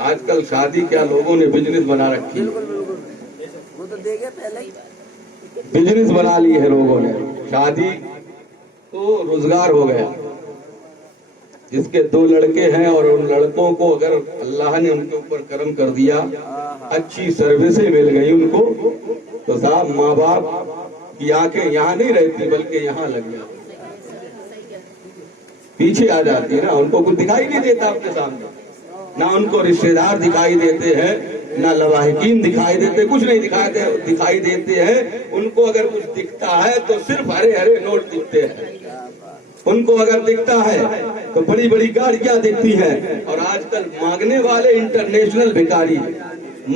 آج کل شادی کیا لوگوں نے بزنس بنا رکھی ہے، وہ تو دے گیا پہلے ہی. بزنس بنا لی ہے لوگوں نے. شادی تو روزگار ہو گیا. جس کے 2 لڑکے ہیں اور ان لڑکوں کو اگر اللہ نے ان کے اوپر کرم کر دیا، اچھی سروسیں مل گئی ان کو، تو صاحب ماں باپ کی آنکھیں یہاں نہیں رہتی بلکہ یہاں لگ جاتی، پیچھے آ جاتی ہے نا. ان کو کچھ دکھائی نہیں دیتا اپنے سامنے، نہ ان کو رشتے دار دکھائی دیتے ہیں، نہ لواحقین دکھائی دیتے، کچھ نہیں دکھائی دیتے ہیں. ان کو اگر کچھ دکھتا ہے تو صرف ہرے ہرے نوٹ دکھتے ہیں. ان کو اگر دکھتا ہے تو بڑی بڑی گاڑیاں دکھتی ہیں. اور آج کل مانگنے والے انٹرنیشنل بھکاری ہیں.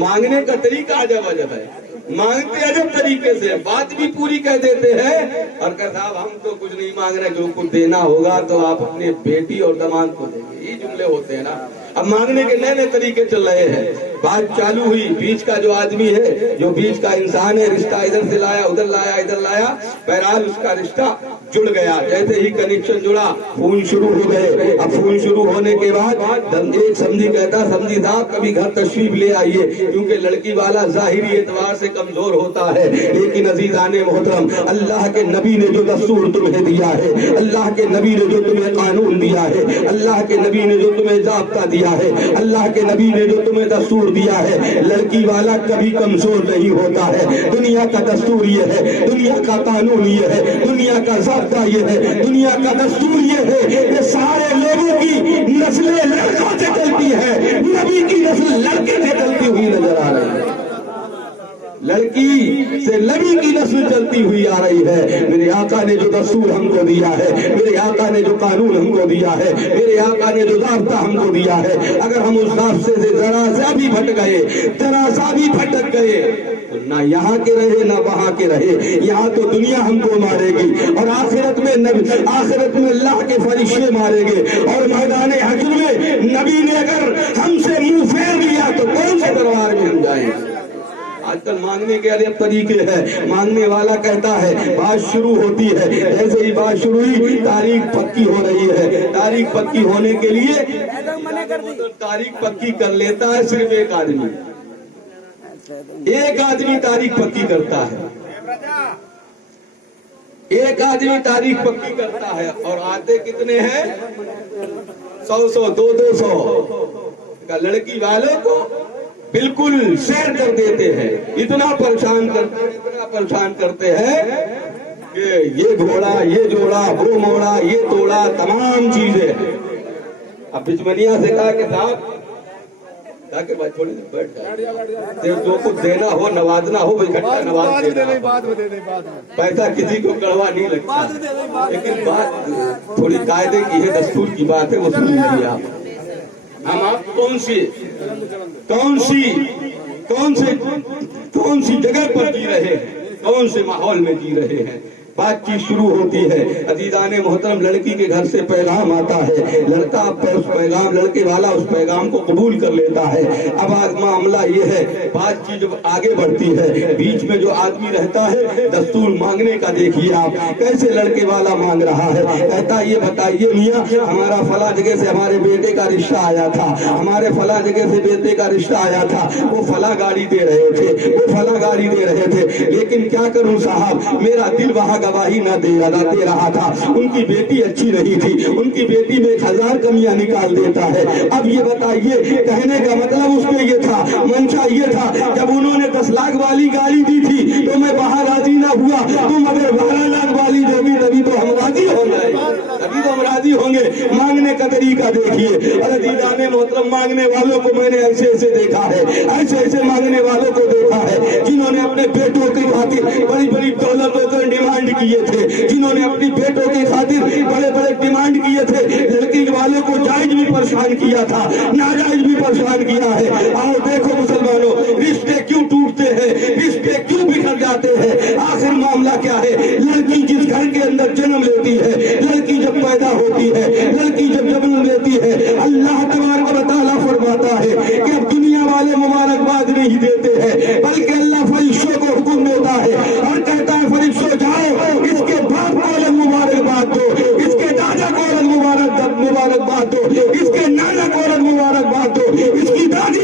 مانگنے کا طریقہ عجب عجب ہے، مانگتے عجب طریقے سے، بات بھی پوری کہہ دیتے ہیں اور کہ صاحب ہم تو کچھ نہیں مانگ رہے، جو کچھ دینا ہوگا تو آپ اپنے بیٹی اور داماد کو دیں گے. یہ جملے ہوتے ہیں نا. اب مانگنے کے نئے نئے طریقے چل رہے ہیں. بات چالو ہوئی، بیچ کا جو آدمی ہے، جو بیچ کا انسان ہے، رشتہ ادھر سے لایا ادھر لایا ادھر لایا، بہرحال اس کا رشتہ جڑ گیا. جیسے ہی کنیکشن جڑا، فون شروع ہو گئے. اب فون شروع ہونے کے بعد ایک سمجھی کہتا، سمجھی صاحب کبھی گھر تشریف لے آئیے، کیونکہ لڑکی والا ظاہری اعتبار سے کمزور ہوتا ہے. لیکن عزیزان محترم، اللہ کے نبی نے جو دستور تمہیں دیا ہے، اللہ کے نبی نے جو تمہیں قانون دیا ہے، اللہ کے نبی نے جو تمہیں ضابطہ دیا ہے، اللہ کے نبی نے جو تمہیں دستور دیا ہے، لڑکی والا کبھی کمزور نہیں ہوتا ہے. دنیا کا دستور یہ ہے، دنیا کا قانون یہ ہے، دنیا کا ضابطہ یہ ہے، دنیا کا دستور یہ ہے کہ سارے لوگوں کی نسلیں لڑکوں سے چلتی ہے، نبی کی نسل لڑکے سے چلتی ہوئی نظر آ رہی ہے. لڑکی سے نبی کی نسل چلتی ہوئی آ رہی ہے. میرے آقا نے جو دستور ہم کو دیا ہے، میرے آقا نے جو قانون ہم کو دیا ہے، میرے آقا نے جو ضابطہ ہم کو دیا ہے، اگر ہم اس ضابطے سے ذرا سا بھی بھٹک گئے، ذرا سا بھی بھٹک گئے، تو نہ یہاں کے رہے نہ وہاں کے رہے. یہاں تو دنیا ہم کو مارے گی اور آخرت میں اللہ کے فرشتے مارے گے. اور میدان حشر میں نبی نے اگر ہم سے منہ پھیر لیا تو کون سے دربار میں ہم جائیں. آج کل مانگنے کے عجب طریقے ہیں. مانگنے والا کہتا ہے، بات شروع ہوتی ہے، ایسے ہی بات شروع ہوئی، تاریخ پکی ہو رہی ہے. تاریخ پکی ہونے کے لیے تاریخ پکی کر لیتا ہے صرف ایک آدمی. ایک آدمی تاریخ پکی کرتا ہے، ایک آدمی تاریخ پکی کرتا ہے. اور آتے کتنے ہیں؟ 100 200 لڑکی والوں کو بالکل سیر کر دیتے ہیں. اتنا پریشان کرتے ہیں کہ یہ گھوڑا، یہ جوڑا، وہ موڑا، یہ توڑا، تمام چیزیں. اب بچمنیا سے کہا کہ صاحب تاکہ بھائی تھوڑی دیر بیٹھ جائے، جو کچھ دینا ہو نوازنا ہو اکٹھا نواز دینا. پیسہ کسی کو کڑوا نہیں لگتا، لیکن بات تھوڑی قاعدے کی ہے، دستور کی بات ہے، وہ سن لیجیے آپ. ہم آپ کون سی جگہ پر جی رہے ہیں، کون سے ماحول میں جی رہے ہیں. بات چیت شروع ہوتی ہے. عزیزان محترم، لڑکی کے گھر سے پیغام آتا ہے، لڑکے والا اس پیغام کو قبول کر لیتا ہے. اب معاملہ یہ ہے، بات چیت جب آگے بڑھتی ہے، بیچ میں جو آدمی رہتا ہے، دستور مانگنے کا دیکھیے آپ کیسے لڑکے والا مانگ رہا ہے. کہتا یہ بتائیے میاں، ہمارا فلاں جگہ سے ہمارے بیٹے کا رشتہ آیا تھا، ہمارے فلاں جگہ سے بیٹے کا رشتہ آیا تھا، وہ فلاں گاڑی دے رہے تھے، وہ فلاں گاڑی دے رہے تھے، لیکن کیا کروں صاحب، میرا دل وہاں گواہی نہ دے رہا تھا. ان کی بیٹی اچھی نہیں تھی، ان کی بیٹی میں 1000 کمیاں نکال دیتا ہے. اب یہ بتائیے، کہنے کا مطلب اس میں یہ تھا، منشا یہ تھا، جب انہوں نے 10 لاکھ والی گاڑی دی تھی تو میں باہر راضی نہ ہوا. تم اگر 12 لاکھ والی دے گی تبھی تو ہم راضی ہوں گے، تبھی تو ہم راضی ہوں گے. مانگنے کا طریقہ دیکھیے. اور عزیزان محترم، مانگنے والوں کو میں نے ایسے دیکھا ہے، ایسے مانگنے والوں کو دیکھا ہے جنہوں نے اپنے بیٹوں کی خاطر بڑی بڑی دولتوں کو ڈیمانڈ کیے تھے، جنہوں نے اپنی بیٹوں کی خاطر بڑے ڈیمانڈ کیے تھے. لڑکی والوں کو جائز بھی پریشان کیا تھا، ناجائز بھی پریشان کیا ہے. آؤ دیکھو مسلمانوں، رشتے کیوں ٹوٹتے ہیں، رشتے کیوں بکھر جاتے ہیں. آخر معاملہ کیا ہے؟ لڑکی جس گھر کے اندر جنم لیتی ہے، لڑکی جب پیدا ہوتی ہے، لڑکی جب جنم لیتی ہے، اللہ تبارک و تعالیٰ فرماتا ہے کہ اب دنیا والے مبارکباد نہیں دیتے ہیں، بلکہ اللہ فرشتوں کو حکم دیتا ہے اور کہتا ہے فرشتوں جاؤ اس کے باپ کو الگ مبارکباد دو، اس کے دادا کو الگ مبارکباد دو، اس کے نانا کو الگ مبارکباد دو، اس کی دادی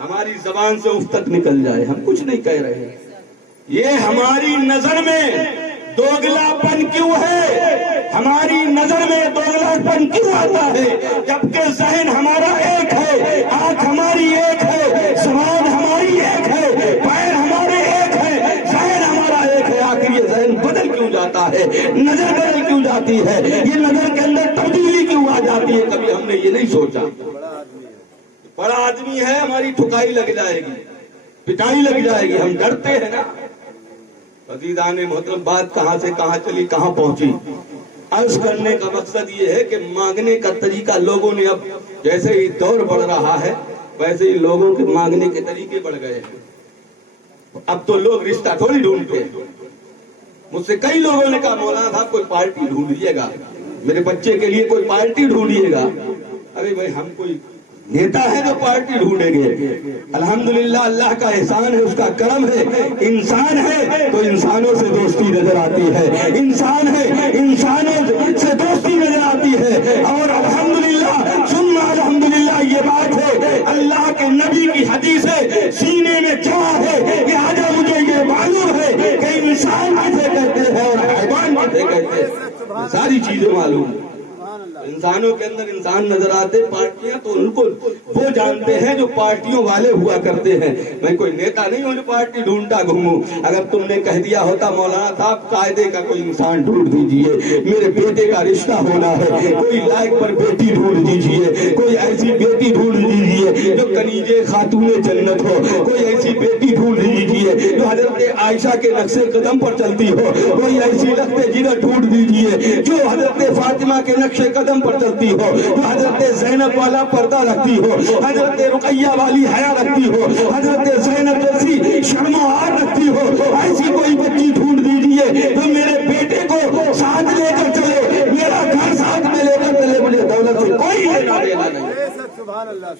ہماری زبان سے اف تک نکل جائے، ہم کچھ نہیں کہہ رہے. یہ ہماری نظر میں دوگلا پن کیوں ہے؟ ہماری نظر میں دوگلا پن کیوں آتا ہے؟ جبکہ ذہن ہمارا ایک ہے، آنکھ ہماری ایک ہے، زبان ہماری ایک ہے، پیر ہمارے ایک ہے، ذہن ہمارا ایک ہے. آخر یہ ذہن بدل کیوں جاتا ہے؟ نظر بدل کیوں جاتی ہے؟ یہ نظر کے اندر تبدیلی کیوں آ جاتی ہے؟ کبھی ہم نے یہ نہیں سوچا. بڑا آدمی ہے، ہماری ٹھکائی لگ جائے گی، پٹائی لگ جائے گی، ہم ڈرتے ہیں نا. عزیزان محترم، بات کہاں سے کہاں چلی، کہاں پہنچی. عرض کرنے کا مقصد یہ ہے کہ مانگنے کا طریقہ لوگوں نے اب جیسے ہی دور بڑھ رہا ہے ویسے ہی لوگوں کے مانگنے کے طریقے بڑھ گئے ہیں. اب تو لوگ رشتہ تھوڑی ڈھونڈتے ہیں. مجھ سے کئی لوگوں نے کہا مولانا صاحب کوئی پارٹی ڈھونڈیے گا، میرے بچے کے لیے کوئی پارٹی ڈھونڈیے گا. ارے بھائی، ہم کوئی نیتا ہے جو پارٹی ڈھونڈیں گے؟ الحمدللہ اللہ کا احسان ہے، اس کا کرم ہے. انسان ہے تو انسانوں سے دوستی نظر آتی ہے، انسان ہے انسانوں سے دوستی نظر آتی ہے. اور الحمدللہ ثم الحمدللہ یہ بات ہے، اللہ کے نبی کی حدیث ہے، سینے میں جمع ہے. لہٰذا مجھے یہ معلوم ہے کہ انسان کسے کہتے ہیں اور حیوان کسے کہتے ہیں. ساری چیزیں معلوم ہیں. انسانوں کے اندر انسان نظر آتے، پارٹیاں تو ان کو وہ جانتے ہیں جو پارٹیوں والے ہوا کرتے ہیں. میں کوئی نیتا نہیں ہوں جو پارٹی ڈھونڈتا گھوموں. اگر تم نے کہہ دیا ہوتا مولانا صاحب قاعدے کا کوئی انسان ڈھونڈ دیجئے، میرے بیٹے کا رشتہ ہونا ہے، کوئی لائق پر بیٹی ڈھونڈ دیجئے، کوئی ایسی بیٹی ڈھونڈ دیجئے جو کنیزے خاتون جنت ہو، کوئی ایسی بیٹی ڈھونڈ دیجئے جو حضرت عائشہ کے نقش قدم پر چلتی ہو، کوئی ایسی لخت جگر ڈھونڈ دیجئے جو حضرت فاطمہ کے نقش قدم پر چلتی ہو، جو حضرت زینب والا پردہ رکھتی ہو، حضرت رقیہ والی حیا رکھتی ہو، حضرت زینب جیسی شرم و حیا رکھتی ہو. ایسی کوئی بچی ڈھونڈ دیجئے جو میرے بیٹے کو ساتھ لے کر چلے، میرا گھر ساتھ میں لے کر چلے. مجھے دولت سے کوئی لینا دینا نہیں.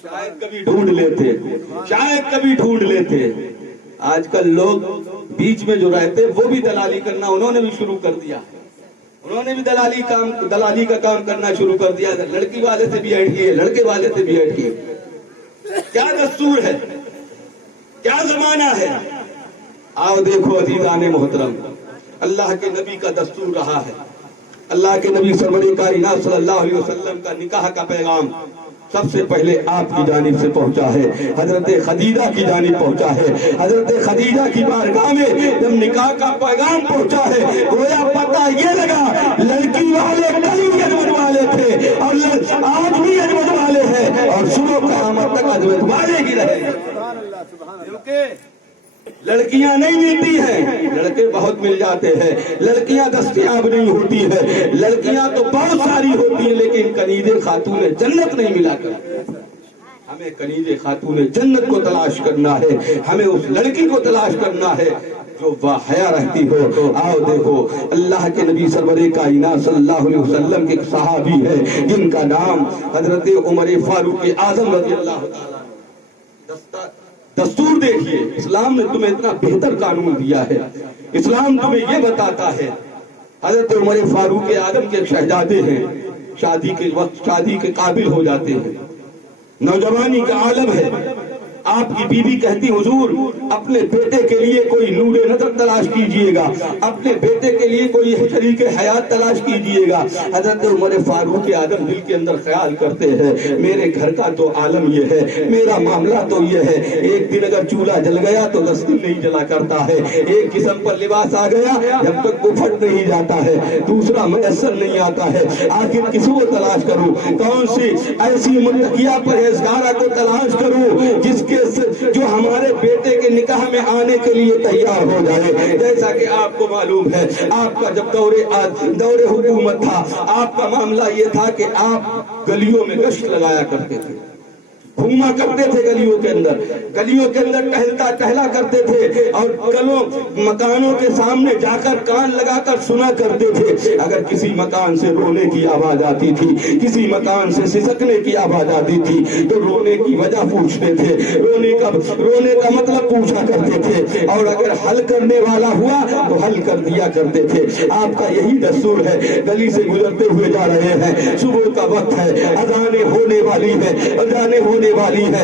شاید کبھی ڈھونڈ لیتے، شاید کبھی ڈھونڈ لیتے. آج کل لوگ بیچ میں جو رہتے وہ بھی دلالی کرنا انہوں نے بھی شروع کر دیا. انہوں نے بھی دلالی کا کام کرنا شروع کر دیا. لڑکی والے سے بھی ایڈ کیے، لڑکے والے سے بھی ایڈ کیے. کیا دستور ہے، کیا زمانہ ہے. آؤ دیکھو عزیزان محترم، اللہ کے نبی کا دستور رہا ہے. اللہ کے نبی سرور کائنات صلی اللہ علیہ وسلم کا نکاح کا پیغام سب سے پہلے آپ کی جانب سے پہنچا ہے، حضرت خدیجہ کی جانب پہنچا ہے. حضرت خدیجہ کی بارگاہ میں جب نکاح کا پیغام پہنچا ہے، گویا پتہ یہ لگا لڑکی والے کل بھی عظمت والے تھے اور آج بھی عظمت والے ہیں اور صبح قیامت تک عظمت والے ہی رہے گا. کیونکہ لڑکیاں نہیں ملتی ہیں، لڑکے بہت مل جاتے ہیں. لڑکیاں دستیاب نہیں ہوتی ہیں، لڑکیاں تو بہت ساری ہوتی ہیں لیکن کنیزے خاتون جنت نہیں ملا کر. ہمیں کنیزے خاتون جنت کو تلاش کرنا ہے، ہمیں اس لڑکی کو تلاش کرنا ہے جو باحیا رہتی ہو. آؤ دیکھو اللہ کے نبی سرور کائنات صلی اللہ علیہ وسلم کے صحابی ہے جن کا نام حضرت عمر فاروق اعظم رضی اللہ تعالیٰ. دستور دیکھیے، اسلام نے تمہیں اتنا بہتر قانون دیا ہے. اسلام تمہیں یہ بتاتا ہے، حضرت عمر فاروق اعظم کے شہزادے ہیں، شادی کے وقت شادی کے قابل ہو جاتے ہیں، نوجوانی کا عالم ہے. آپ کی بیوی کہتی حضور اپنے بیٹے کے لیے کوئی نور نظر تلاش کیجئے گا، اپنے بیٹے کے لیے کوئی شریک حیات تلاش کیجئے گا. حضرت عمر فاروق اعظم دل کے اندر خیال کرتے ہیں میرے گھر کا تو عالم یہ ہے، میرا معاملہ تو یہ ہے، ایک دن اگر چولہا جل گیا تو 10 دن نہیں جلا کرتا ہے، ایک جسم پر لباس آ گیا جب تک وہ پھٹ نہیں جاتا ہے، دوسرا میسر نہیں آتا ہے. آخر کس کو تلاش کروں، کون سی ایسی متقیہ پرہیزگارہ کو تلاش کروں جس کے جو ہمارے بیٹے کے نکاح میں آنے کے لیے تیار ہو جائے. جیسا کہ آپ کو معلوم ہے آپ کا جب دور حکومت تھا، آپ کا معاملہ یہ تھا کہ آپ گلیوں میں گشت لگایا کرتے تھے، گھوما کرتے تھے گلیوں کے اندر ٹہلا کرتے تھے اور مکانوں کے سامنے جا کر کان لگا کر سنا کرتے تھے. اگر کسی مکان سے رونے کی آواز آتی تھی، کسی مکان سے سسکنے کی آواز آتی تھی تو رونے کی وجہ پوچھتے تھے، رونے کا مطلب پوچھا کرتے تھے اور اگر حل کرنے والا ہوا تو حل کر دیا کرتے تھے. آپ کا یہی دستور ہے. گلی سے گزرتے ہوئے جا رہے ہیں، صبح کا وقت ہے، اذانیں ہونے والی ہے، اذانیں ہونے آنے والی ہے,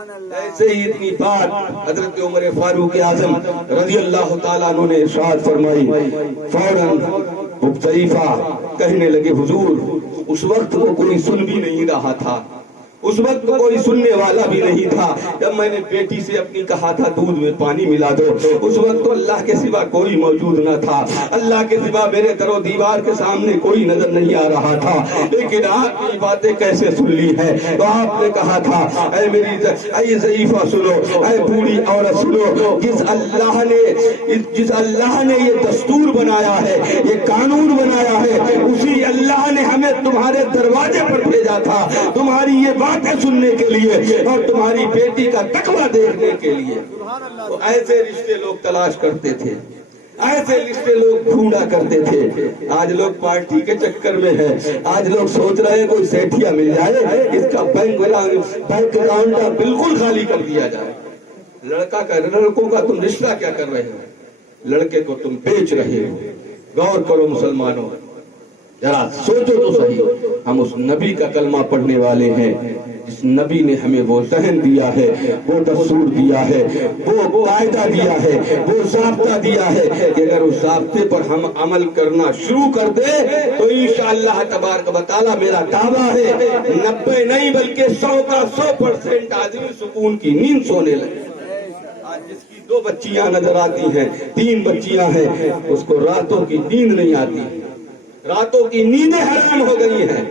ایسے ہی اتنی بات حضرت عمر فاروق اعظم رضی اللہ تعالیٰ عنہ نے ارشاد فرمائی. فوراً حذیفہ کہنے لگے حضور اس وقت کو کوئی سن بھی نہیں رہا تھا, اس وقت کوئی سننے والا بھی نہیں تھا. جب میں نے بیٹی سے اپنی کہا تھا دودھ میں پانی ملا دو, اس وقت تو اللہ کے سوا کوئی موجود نہ تھا, اللہ کے سوا میرے در و دیوار کے سامنے کوئی نظر نہیں آ رہا تھا. لیکن آپ کی باتیں کیسے سن لی ہے؟ تو آپ نے کہا تھا اے میری اے ضعیفہ سنو, اے بوڑھی عورت سنو, جس اللہ نے یہ دستور بنایا ہے, یہ قانون بنایا ہے, اسی اللہ نے ہمیں تمہارے دروازے پر بھیجا تھا تمہاری یہ باتیں سننے کے لیے اور تمہاری بیٹی کا تقویٰ دیکھنے کے لیے. تو ایسے رشتے لوگ تلاش کرتے تھے, ایسے رشتے لوگ ڈھونڈا کرتے تھے. آج لوگ پارٹی کے چکر میں ہیں, آج لوگ سوچ رہے ہیں کوئی سیٹھیا مل جائے, اس کا بینک اکاؤنٹ بالکل خالی کر دیا جائے. لڑکوں کا تم رشتہ کیا کر رہے ہو, لڑکے کو تم بیچ رہے ہو. غور کرو مسلمانوں, ذرا سوچو تو صحیح. ہم اس نبی کا کلمہ پڑھنے والے ہیں جس نبی نے ہمیں وہ ذہن دیا ہے, وہ دستور دیا ہے, وہ قاعدہ دیا ہے, وہ ضابطہ دیا ہے کہ اگر اس ضابطے پر ہم عمل کرنا شروع کر دیں تو انشاءاللہ تبارک و تعالی میرا دعویٰ ہے 90 نہیں بلکہ 100 کا 100% آدمی سکون کی نیند سونے لگے. آج جس کی 2 بچیاں نظر آتی ہیں, 3 بچیاں ہیں, اس کو راتوں کی نیند نہیں آتی, راتوں کی نیندیں حرام ہو گئی ہیں.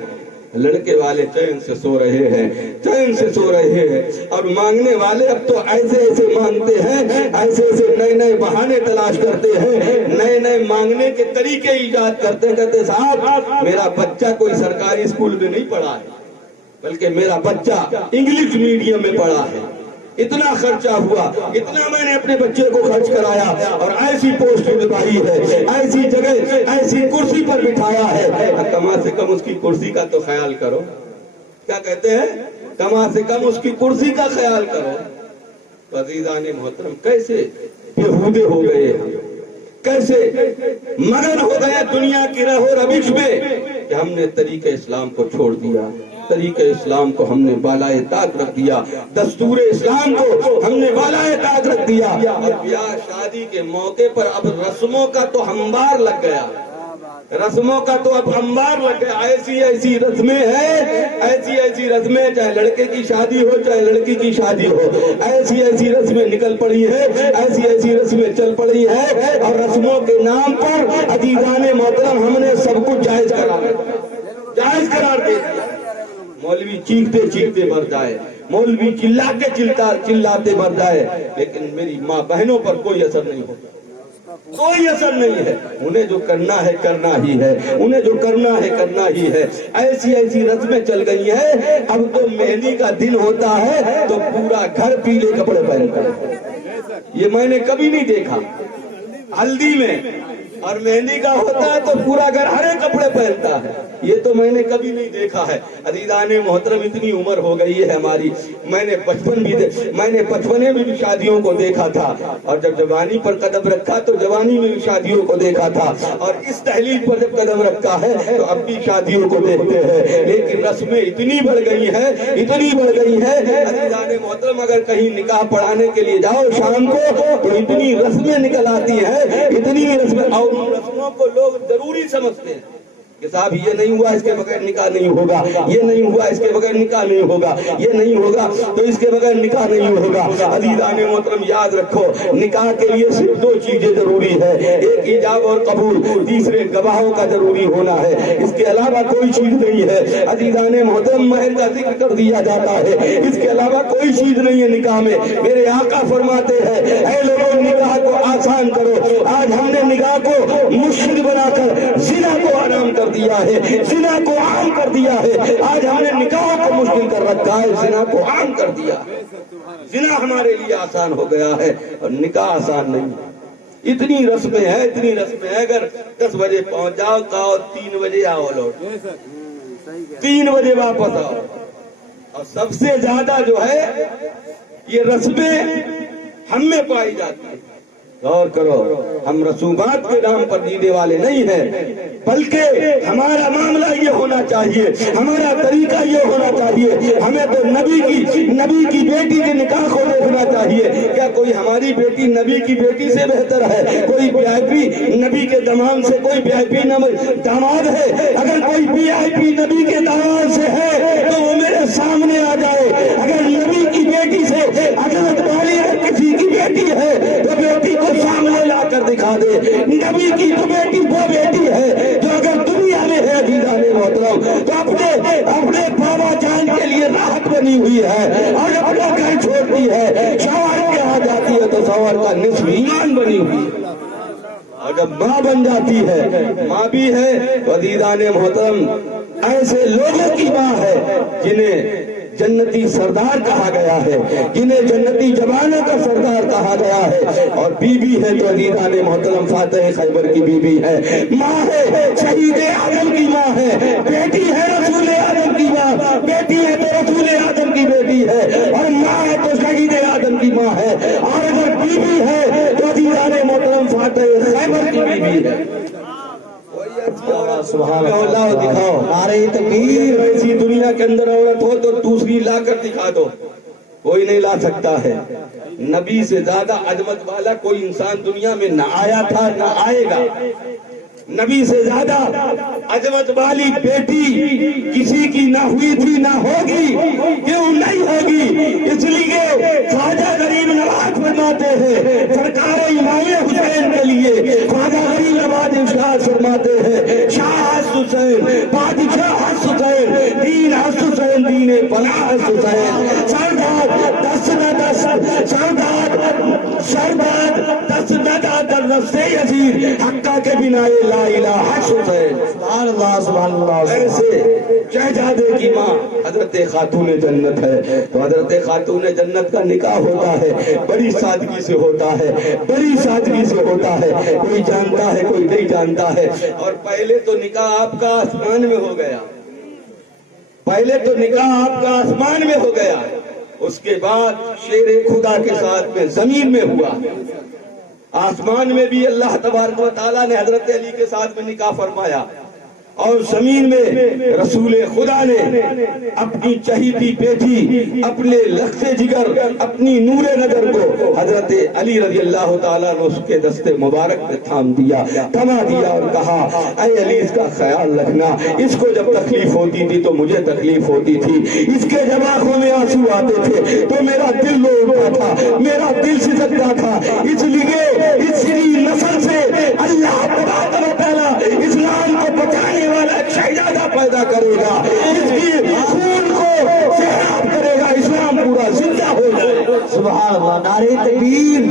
لڑکے والے چین سے سو رہے ہیں, چین سے سو رہے ہیں, اور مانگنے والے اب تو ایسے ایسے مانگتے ہیں, ایسے ایسے نئے نئے بہانے تلاش کرتے ہیں, نئے نئے مانگنے کے طریقے ایجاد کرتے ہیں. کہتے صاحب میرا بچہ کوئی سرکاری اسکول میں نہیں پڑھا ہے بلکہ میرا بچہ انگلش میڈیم میں پڑھا ہے, اتنا خرچہ ہوا, اتنا میں نے اپنے بچے کو خرچ کرایا اور ایسی پوسٹ دلوائی ہے, ایسی جگہ ایسی کرسی پر بٹھایا ہے. کم سے کم اس کی کرسی کا تو خیال کرو. کیا کہتے ہیں, کم سے کم اس کی کرسی کا خیال کرو. عزیزان محترم کیسے بےہودے ہو گئے, کیسے مگن ہو گئے دنیا کی رہو روش میں کہ ہم نے طریقہ اسلام کو چھوڑ دیا, طریقہ اسلام کو ہم نے بالائے طاق رکھ دیا, دستور اسلام کو ہم نے بالائے طاق رکھ دیا. اور بیاہ شادی کے موقع پر اب رسموں کا تو ہمبار لگ گیا, رسموں کا تو اب انبار لگ گیا. ایسی ایسی رسمیں ہیں, ایسی ایسی رسمیں, چاہے لڑکے کی شادی ہو چاہے لڑکی کی شادی ہو, ایسی ایسی رسمیں نکل پڑی ہیں, ایسی ایسی رسمیں چل پڑی ہیں. اور رسموں کے نام پر عزیزان محترم ہم نے سب کچھ جائز قرار دے دیا. مولوی چیختے چیختے مر جائے, مولوی چلاتے مر جائے, لیکن میری ماں بہنوں پر کوئی اثر نہیں ہوتا, کوئی اثر نہیں ہے. انہیں جو کرنا ہے کرنا ہی ہے, انہیں جو کرنا ہے کرنا ہی ہے. ایسی ایسی رسمیں چل گئی ہیں. اب تو مہندی کا دن ہوتا ہے تو پورا گھر پیلے کپڑے پہنتا ہے. یہ میں نے کبھی نہیں دیکھا. ہلدی میں اور مہندی کا ہوتا ہے تو پورا گھر ہرے کپڑے پہنتا ہے. یہ تو میں نے کبھی نہیں دیکھا ہے. عزیزان محترم اتنی عمر ہو گئی ہے ہماری, میں نے بچپنے میں بھی شادیوں کو دیکھا تھا, اور جب جوانی پر قدم رکھا تو جوانی میں بھی شادیوں کو دیکھا تھا, اور اس تحلیل پر جب قدم رکھا ہے تو اب بھی شادیوں کو دیکھتے ہیں. لیکن رسمیں اتنی بڑھ گئی ہیں, اتنی بڑھ گئی ہیں. عزیزان محترم اگر کہیں نکاح پڑھانے کے لیے جاؤ شام کو تو اتنی رسمیں نکل آتی ہیں, اتنی رسمیں, اور ان رسموں کو لوگ ضروری سمجھتے ہیں کہ صاحب یہ نہیں ہوا اس کے بغیر نکاح نہیں ہوگا, یہ نہیں ہوا اس کے بغیر نکاح نہیں ہوگا, یہ نہیں ہوگا تو اس کے بغیر نکاح نہیں ہوگا. عزیزان محترم یاد رکھو, نکاح کے لیے صرف 2 چیزیں ضروری ہے, ایک ایجاب اور قبول, تیسرے گواہوں کا ضروری ہونا ہے. اس کے علاوہ کوئی چیز نہیں ہے. عزیزان محترم مہر کا ذکر کر دیا جاتا ہے, اس کے علاوہ کوئی چیز نہیں ہے نکاح میں. میرے آقا فرماتے ہیں اے لوگوں نکاح کو آسان کرو. آج ہم نے نکاح کو مشکل بنا کر زنا کو آرام کر دیا ہے, زنا کو عام کر دیا ہے. آج ہم نے نکاح کو مشکل کر رکھا ہے, زنا کو عام کر دیا. زنا ہمارے لیے آسان ہو گیا ہے اور نکاح آسان نہیں. اتنی رسمیں ہیں, اتنی رسمیں ہیں. اگر 10 بجے پہنچ جاؤ کہو 3 بجے آؤ لوٹ, 3 بجے واپس آؤ. اور سب سے زیادہ جو ہے یہ رسمیں ہم میں پائی جاتی ہیں. غور کرو، ہم رسومات کے نام پر جینے والے نہیں ہیں، بلکہ ہمارا معاملہ یہ ہونا چاہیے، ہمارا طریقہ یہ ہونا چاہیے، ہمیں تو نبی کی بیٹی کے نکاح کو دیکھنا چاہیے۔ کیا کوئی ہماری بیٹی نبی کی بیٹی سے بہتر ہے؟ کوئی وی آئی پی نبی کے داماد سے کوئی وی آئی پی داماد ہے؟ اگر کوئی وی آئی پی نبی کے داماد سے ہے تو وہ میرے سامنے آ جائے۔ اگر نبی کی بیٹی سے حضرت والی کسی کی بیٹی ہے تو بیٹی کو سامنے لا کر دکھا دے۔ نبی کی تو بیٹی وہ بیٹی ہے جو اگر دنیا میں ہے عزیزان محترم تو اپنے بابا جان کے لیے راحت بنی ہوئی ہے اور اپنا گھر چھوڑتی ہے، شوہر کے ہاں جاتی ہے تو شوہر کا نصف ایمان بنی ہوئی ہے، اور جب ماں بن جاتی ہے، ماں بھی ہے تو عزیزان محترم ایسے لوگوں کی ماں ہے جنہیں جنتی سردار کہا گیا ہے، جنہیں جنتی جوانوں کا سردار کہا گیا ہے، اور بیوی ہے تو عزیزان محترم فاتح خیبر کی بیوی ہے، ماں ہے شہید آدم کی ماں ہے، بیٹی ہے رسول آدم کی ماں، بیٹی ہے تو رسول آدم کی بیٹی ہے، اور ماں ہے تو شہید آدم کی ماں ہے، اور اگر بیوی ہے تو عزیزان محترم فاتح خیبر کی بیوی ہے۔ سبحان اللہ، دکھاؤ نعرہ تکبیر۔ ایسی دنیا کے اندر عورت ہو تو دوسری لا کر دکھا دو، کوئی نہیں لا سکتا ہے۔ نبی سے زیادہ عظمت والا کوئی انسان دنیا میں نہ آیا تھا نہ آئے گا، نبی سے زیادہ عظمت والی بیٹی کسی کی نہ ہوئی تھی نہ ہوگی، کیوں نہیں ہوگی؟ اس لیے خواجہ غریب نواز فرماتے ہیں، سرکار امام حسین کے لیے خواجہ غریب نواز ارشاد فرماتے ہیں، شاہ حسین بادشاہ حسین دین حسین دین فلاح حسین، سردار دس نہ دس، سردار دس نہ در رستے یزید حقہ کے بنا لا الہ حسین۔ سبحان اللہ سبحان اللہ۔ ایسے شہزادے کی ماں حضرت خاتون جنت ہے، تو حضرت خاتون جنت کا نکاح ہوتا ہے بڑی سادگی سے ہوتا ہے، بڑی سادگی سے ہوتا ہے، کوئی جانتا ہے کوئی نہیں جانتا ہے۔ اور پہلے تو نکاح آپ کا آسمان میں ہو گیا، پہلے تو نکاح آپ کا آسمان میں ہو گیا، اس کے بعد شیر خدا کے ساتھ میں زمین میں ہوا۔ آسمان میں بھی اللہ تبارک و تعالیٰ نے حضرت علی کے ساتھ میں نکاح فرمایا، اور زمین میں رسول خدا نے اپنی چہیتی بیٹی، اپنے لخت جگر، اپنی نور نظر کو حضرت علی رضی اللہ تعالیٰ نے اس کے دستے مبارک میں تھام دیا، تھما دیا اور کہا اے علی اس کا خیال رکھنا، اس کو جب تکلیف ہوتی تھی تو مجھے تکلیف ہوتی تھی، اس کے جب آنکھوں میں آنسو آتے تھے تو میرا دل رو اٹھتا تھا، میرا دل سسکتا تھا، اس لیے اس کی نسل سے اللہ تبارک و تعالیٰ اسلام کو بچانے والا ایک شہزادہ پیدا کرے گا، اس کی خون کو سیراب کرے گا، اسلام پورا زندہ ہو جائے گا۔ سبحان اللہ، نعرہ تکبیر،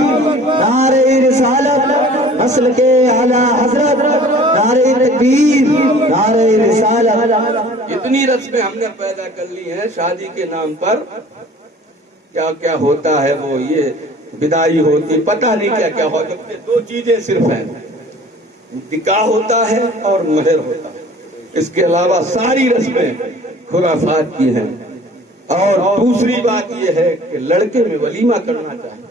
نعرہ رسالت، نسل کے اعلیٰ حضرت، نعرہ تکبیر، نعرہ رسالت۔ اتنی رسمیں ہم نے پیدا کر لی ہیں شادی کے نام پر، کیا کیا ہوتا ہے، وہ یہ بدائی ہوتی، پتہ نہیں کیا کیا ہوتا، دو چیزیں صرف ہیں، نکاح ہوتا ہے اور مہر ہوتا ہے، اس کے علاوہ ساری رسمیں خرافات کی ہیں۔ اور دوسری بات یہ ہے کہ لڑکے میں ولیمہ کرنا چاہیے،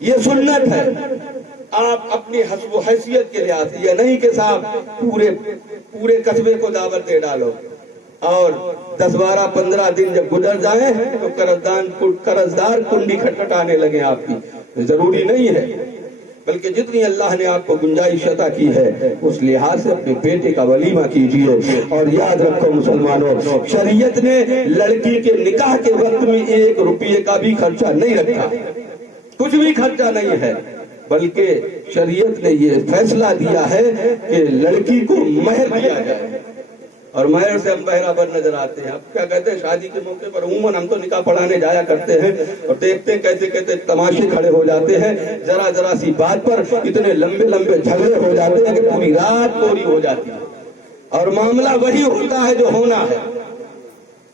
یہ سنت ہے، آپ اپنی حسب و حیثیت کے لحاظ سے، یہ نہیں کہ صاحب پورے قصبے کو دعوت دے ڈالو اور 10 12 15 دن جب گزر جائیں تو قرضدار کنڈی کھٹکھٹانے لگے آپ کی، ضروری نہیں ہے، بلکہ جتنی اللہ نے آپ کو گنجائش عطا کی ہے اس لحاظ سے اپنے بیٹے کا ولیمہ کیجئے۔ اور یاد رکھو مسلمانوں، شریعت نے لڑکی کے نکاح کے وقت میں 1 روپے کا بھی خرچہ نہیں رکھا، کچھ بھی خرچہ نہیں ہے، بلکہ شریعت نے یہ فیصلہ دیا ہے کہ لڑکی کو مہر دیا جائے، اور مہر سے ہم بہرا بر نظر آتے ہیں۔ اب کیا کہتے ہیں، شادی کے موقع پر عموماً ہم تو نکاح پڑھانے جایا کرتے ہیں اور دیکھتے ہیں کیسے کہتے تماشے کھڑے ہو جاتے ہیں، ذرا سی بات پر اتنے لمبے جھگڑے ہو جاتے ہیں کہ پوری رات پوری ہو جاتی ہے، اور معاملہ وہی ہوتا ہے جو ہونا ہے۔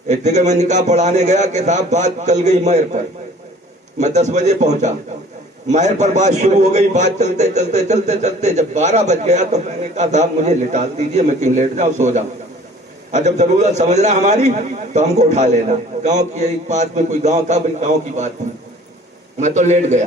ایک جگہ میں نکاح پڑھانے گیا کہ صاحب بات چل گئی مہر پر، میں 10 بجے پہنچا، مہر پر بات شروع ہو گئی، بات چلتے جب 12 بج گیا تو میں نے کہا صاحب مجھے لٹا دیجئے، میں کہیں لیٹ جاؤں، سو جاؤں، اور جب ضرورت سمجھنا ہماری تو ہم کو اٹھا لینا۔ گاؤں کی ایک پاس میں کوئی گاؤں تھا، بھئی گاؤں کی بات تھی، میں تو لیٹ گیا،